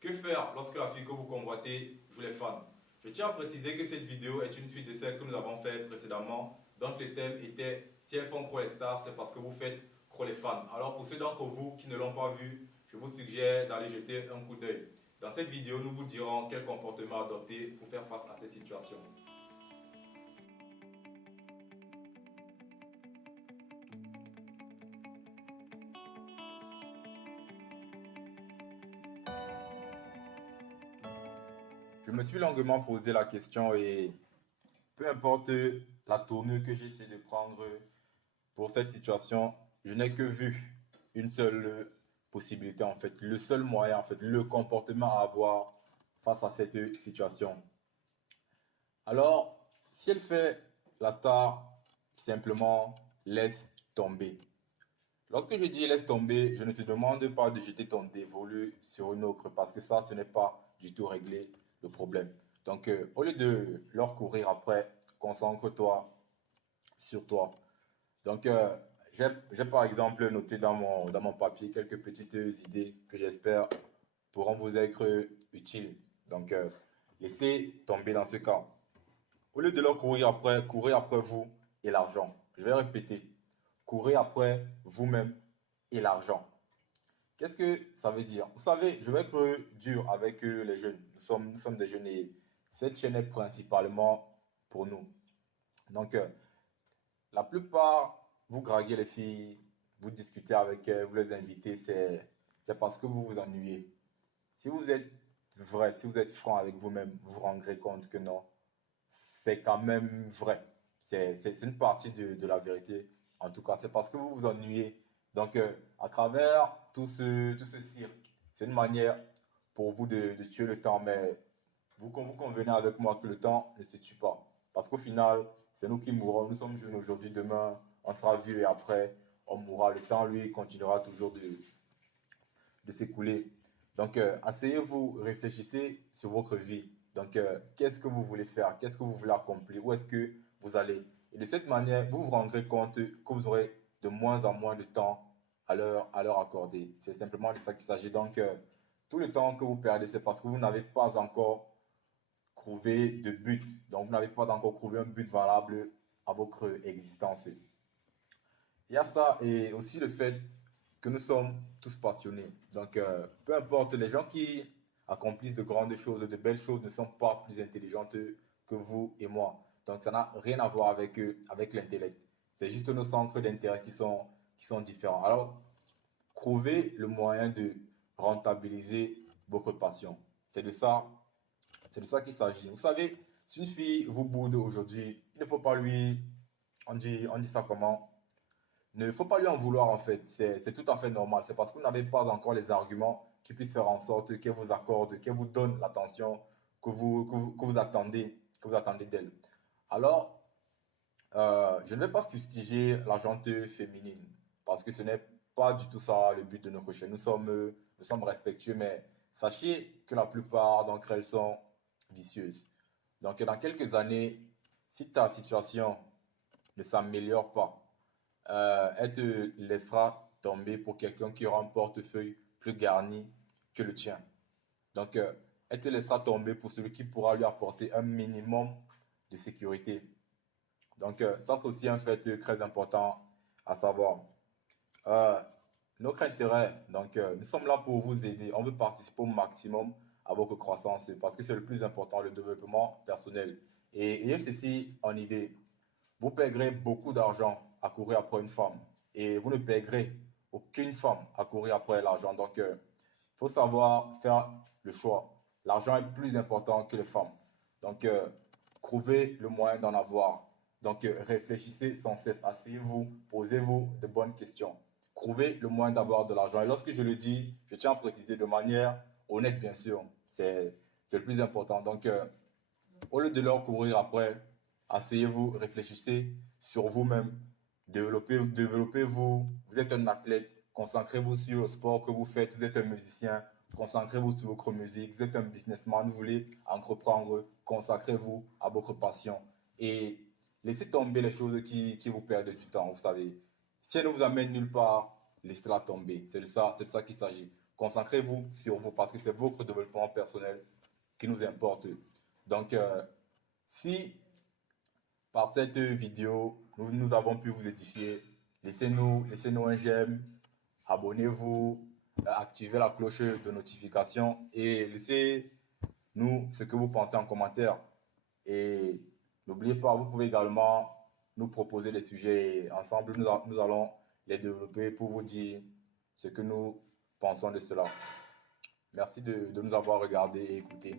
Que faire lorsque la fille que vous convoitez joue les fans? Je tiens à préciser que cette vidéo est une suite de celle que nous avons fait précédemment. Donc le thème était si elles font croire les stars, c'est parce que vous faites croire les fans. Alors pour ceux d'entre vous qui ne l'ont pas vu, je vous suggère d'aller jeter un coup d'œil. Dans cette vidéo, nous vous dirons quel comportement adopter pour faire face à cette situation. Je me suis longuement posé la question et peu importe la tournure que j'essaie de prendre pour cette situation, je n'ai que vu une seule possibilité en fait, le seul moyen en fait, le comportement à avoir face à cette situation. Alors, si elle fait la star, simplement laisse tomber. Lorsque je dis laisse tomber, je ne te demande pas de jeter ton dévolu sur une autre parce que ça, ce n'est pas du tout régler le problème. Donc, au lieu de leur courir après, concentre-toi sur toi. Donc, j'ai par exemple noté dans mon papier quelques petites idées que j'espère pourront vous être utiles. Donc, laissez tomber dans ce cas. Au lieu de leur courir après, courez après vous et l'argent. Je vais répéter. Courez après vous-même et l'argent. Qu'est-ce que ça veut dire? Vous savez, je vais être dur avec les jeunes. Nous sommes des jeunes et cette chaîne est principalement pour nous. Donc, la plupart, vous draguez les filles, vous discutez avec elles, vous les invitez, c'est parce que vous vous ennuyez. Si vous êtes vrai, si vous êtes franc avec vous-même, vous vous rendrez compte que non, c'est quand même vrai. C'est une partie de la vérité. En tout cas, c'est parce que vous vous ennuyez. Donc, à travers tout ce cirque, c'est une manière pour vous de tuer le temps. Mais vous convenez avec moi que le temps ne se tue pas. Parce qu'au final, c'est nous qui mourrons. Nous sommes jeunes aujourd'hui, demain, on sera vieux et après, on mourra. Le temps, lui, continuera toujours de s'écouler. Donc, asseyez-vous, réfléchissez sur votre vie. Donc, qu'est-ce que vous voulez faire? Qu'est-ce que vous voulez accomplir? Où est-ce que vous allez? Et de cette manière, vous vous rendrez compte que vous aurez de moins en moins de temps à leur accorder. C'est simplement de ça qu'il s'agit. Donc, tout le temps que vous perdez, c'est parce que vous n'avez pas encore trouvé de but. Donc, vous n'avez pas encore trouvé un but valable à votre existence. Il y a ça et aussi le fait que nous sommes tous passionnés. Donc, peu importe, les gens qui accomplissent de grandes choses, de belles choses, ne sont pas plus intelligentes que vous et moi. Donc, ça n'a rien à voir avec, avec l'intellect. C'est juste nos centres d'intérêt qui sont différents. Alors, trouvez le moyen de rentabiliser votre passion. C'est de ça qu'il s'agit. Vous savez, si une fille vous boude aujourd'hui, il ne faut pas lui, on dit ça comment? Ne faut pas lui en vouloir en fait, c'est tout à fait normal. C'est parce que vous n'avez pas encore les arguments qui puissent faire en sorte qu'elle vous accorde, qu'elle vous donne l'attention que vous attendez d'elle. Alors, je ne vais pas fustiger la gente féminine parce que ce n'est pas du tout ça le but de nos chaîne. Nous sommes respectueux, mais sachez que la plupart d'entre elles sont vicieuses. Donc, dans quelques années, si ta situation ne s'améliore pas, elle te laissera tomber pour quelqu'un qui aura un portefeuille plus garni que le tien. Donc, elle te laissera tomber pour celui qui pourra lui apporter un minimum de sécurité. Donc, ça, c'est aussi un fait très important à savoir. Euh, Notre intérêt, donc, nous sommes là pour vous aider. On veut participer au maximum à votre croissance parce que c'est le plus important, le développement personnel. Et ayez ceci en idée. Vous perdrez beaucoup d'argent à courir après une femme et vous ne perdrez aucune femme à courir après l'argent. Donc, il faut savoir faire le choix. L'argent est plus important que les femmes. Donc, trouvez le moyen d'en avoir. Donc, réfléchissez sans cesse. Asseyez-vous, posez-vous de bonnes questions. Trouvez le moyen d'avoir de l'argent. Et lorsque je le dis, je tiens à préciser de manière honnête, bien sûr. C'est le plus important. Donc, au lieu de leur courir après, asseyez-vous, réfléchissez sur vous-même, développez-vous. Vous êtes un athlète, concentrez-vous sur le sport que vous faites. Vous êtes un musicien, concentrez-vous sur votre musique. Vous êtes un businessman, vous voulez entreprendre, consacrez-vous à votre passion. Et laissez tomber les choses qui vous perdent du temps, vous savez. Si elles ne vous amènent nulle part, laissez-la tomber. C'est de ça qu'il s'agit. concentrez-vous sur vous parce que c'est votre développement personnel qui nous importe. Donc, si par cette vidéo, nous avons pu vous édifier, laissez-nous un j'aime, abonnez-vous, activez la cloche de notification et laissez-nous ce que vous pensez en commentaire. Et n'oubliez pas, vous pouvez également nous proposer des sujets et ensemble, nous allons les développer pour vous dire ce que nous pensons de cela. Merci de nous avoir regardé et écouté.